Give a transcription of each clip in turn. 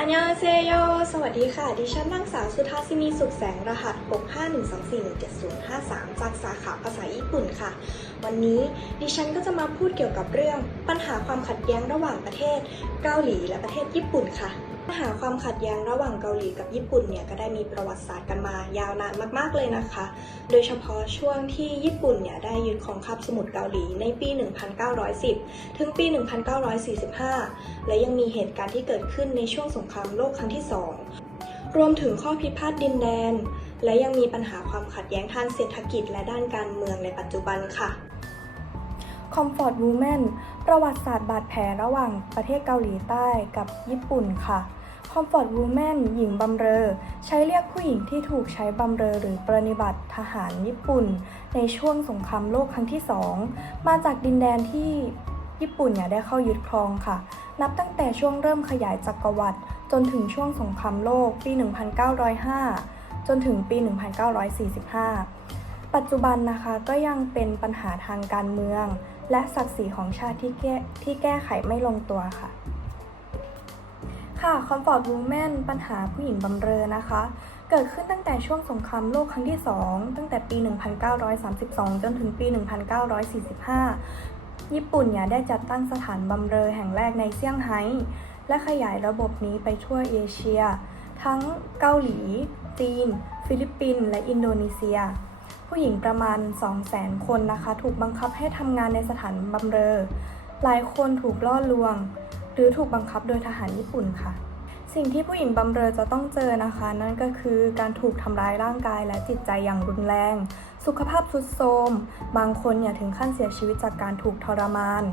อันยองเซโย สวัสดีค่ะ ดิฉันนางสาวสุทาสินีสุขแสงรหัส 65124170053 จากสาขาภาษาญี่ปุ่นค่ะ วันนี้ ดิฉันก็จะมาพูดเกี่ยวกับเรื่องปัญหาความขัดแย้งระหว่างประเทศเกาหลีและประเทศญี่ปุ่นค่ะ ปัญหาความขัดแย้งระหว่างเกาหลีกับญี่ปุ่นเนี่ยก็ได้มีประวัติศาสตร์กันมายาวนานมากๆเลยนะคะ โดยเฉพาะช่วงที่ญี่ปุ่นเนี่ยได้ยึดของคาบสมุทรเกาหลีในปี 1910 ถึงปี 1945 และยังมีเหตุการณ์ที่เกิดขึ้นในช่วงสงครามโลกครั้งที่ 2 รวมถึงข้อพิพาทดินแดนและยังมีปัญหาความขัดแย้งทางเศรษฐกิจและด้านการเมืองในปัจจุบันค่ะ Comfort Woman ประวัติศาสตร์บาดแผลระหว่างประเทศเกาหลีใต้กับญี่ปุ่นค่ะ Comfort Woman หญิงบำเรอ ใช้เรียกผู้หญิงที่ถูกใช้บำเรอหรือปรนิบัติทหารญี่ปุ่น ในช่วงสงครามโลกครั้งที่สองมาจากดินแดนที่ญี่ปุ่นเนี่ยได้เข้ายึดครองค่ะ นับตั้งแต่ช่วงเริ่มขยายจักรวรรดิจนถึงช่วงสงครามโลกปี 1905 จนถึงปี 1945 ปัจจุบันนะคะก็ยังเป็นปัญหาทางการเมือง และศักดิ์ศรีของชาติที่แก้ที่แก้ไขไม่ลงตัวค่ะ ค่ะ Comfort Woman ปัญหาผู้หญิงบำเรอนะคะ เกิดขึ้นตั้งแต่ช่วงสงครามโลกครั้งที่ 2 ตั้งแต่ปี 1932 จนถึงปี 1945 ญี่ปุ่นเนี่ยได้จัดตั้งสถานบำเรอแห่งแรกในเซี่ยงไฮ้ และขยายระบบนี้ไปทั่วเอเชีย ทั้งเกาหลี จีน ฟิลิปปินส์และอินโดนีเซีย ผู้หญิงประมาณ 200,000 คนนะคะ ถูกบังคับให้ทำงานในสถานบำเรอ หลายคนถูกล่อลวง หรือถูกบังคับโดยทหารญี่ปุ่นค่ะ สิ่งที่ผู้หญิงบำเรอจะต้องเจอนะคะ นั่นก็คือการถูกทำร้ายร่างกายและจิตใจอย่างรุนแรง สุขภาพทรุดโทรม บางคนเนี่ยถึงขั้นเสียชีวิตจากการถูกทรมาน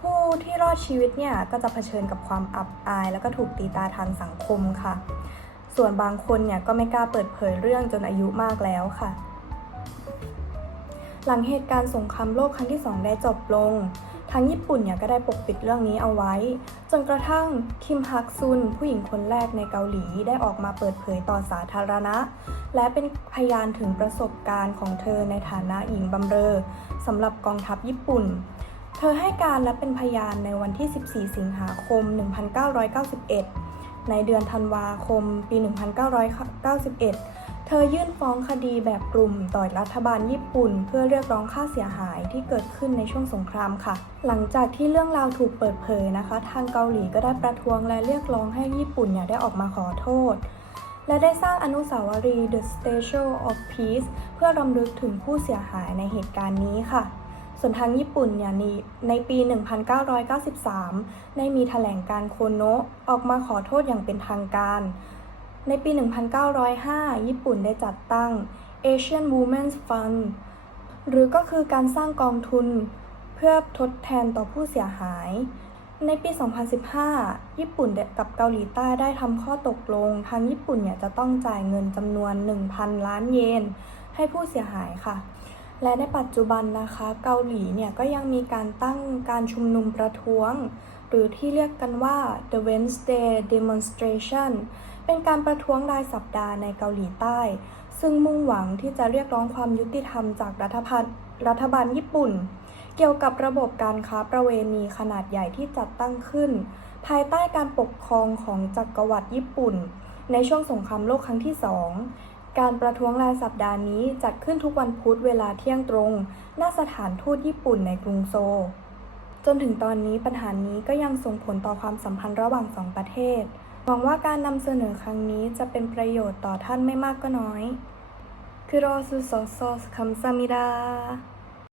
ผู้ที่รอดชีวิตเนี่ยก็จะเผชิญกับความอับอาย แล้วก็ถูกตีตาทางสังคมค่ะ ส่วนบางคนเนี่ยก็ไม่กล้าเปิดเผยเรื่องจนอายุมากแล้วค่ะ หลังเหตุการณ์สงครามโลกครั้งที่ 2 ได้จบลง ทางญี่ปุ่นเนี่ยก็ได้ปกปิดเรื่องนี้เอาไว้ จนกระทั่งคิมฮักซุน ผู้หญิงคนแรกในเกาหลีได้ออกมาเปิดเผยต่อสาธารณะ และเป็นพยานถึงประสบการณ์ของเธอในฐานะหญิงบำเรอสำหรับกองทัพญี่ปุ่น เธอให้การและเป็นพยานในวันที่ 14 สิงหาคม 1991 ในเดือนธันวาคม ปี 1991 เธอยื่นฟ้องคดีแบบกลุ่มต่อรัฐบาลญี่ปุ่น เพื่อเรียกร้องค่าเสียหายที่เกิดขึ้นในช่วงสงครามค่ะ หลังจากที่เรื่องราวถูกเปิดเผยนะคะ ทางเกาหลีก็ได้ประท้วงและเรียกร้องให้ญี่ปุ่นเนี่ยได้ออกมาขอโทษ และได้สร้างอนุสาวรีย์ The Statue of Peace เพื่อรำลึกถึงผู้เสียหายในเหตุการณ์นี้ค่ะส่วนทางญี่ปุ่นเนี่ยในในปี 1993 ได้มีแถลงการ์โคโนะออกมาขอโทษอย่างเป็นทางการ ในปี 1905 ญี่ปุ่นได้จัดตั้ง Asian Women's Fund หรือก็คือการสร้างกองทุนเพื่อทดแทนต่อผู้เสียหาย ในปี 2015 ญี่ปุ่นกับเกาหลีใต้ได้ทำข้อตกลง ทางญี่ปุ่นเนี่ยจะต้องจ่ายเงินจำนวน 1,000 ล้านเยน ให้ผู้เสียหายค่ะ และในปัจจุบันนะคะ เกาหลีเนี่ยก็ยังมีการตั้งการชุมนุมประท้วง หรือที่เรียกกันว่า The Wednesday Demonstration เป็นการประท้วงรายสัปดาห์ในเกาหลีใต้ ซึ่งมุ่งหวังที่จะเรียกร้องความยุติธรรมจากรัฐบาลรัฐบาลญี่ปุ่น เกี่ยวกับระบบการค้าประเวณีขนาดใหญ่ที่จัดตั้งขึ้น ภายใต้การปกครองของจักรวรรดิญี่ปุ่น ในช่วงสงครามโลกครั้งที่สองการประท้วงรายสัปดาห์นี้จัดขึ้นทุกวันพุธเวลาเที่ยงตรง หน้าสถานทูตญี่ปุ่นในกรุงโซล จนถึงตอนนี้ปัญหานี้ก็ยังส่งผลต่อความสัมพันธ์ระหว่างสองประเทศ หวังว่าการนำเสนอครั้งนี้จะเป็นประโยชน์ต่อท่านไม่มากก็น้อยคือรอสุโซโซสคัมซามิดา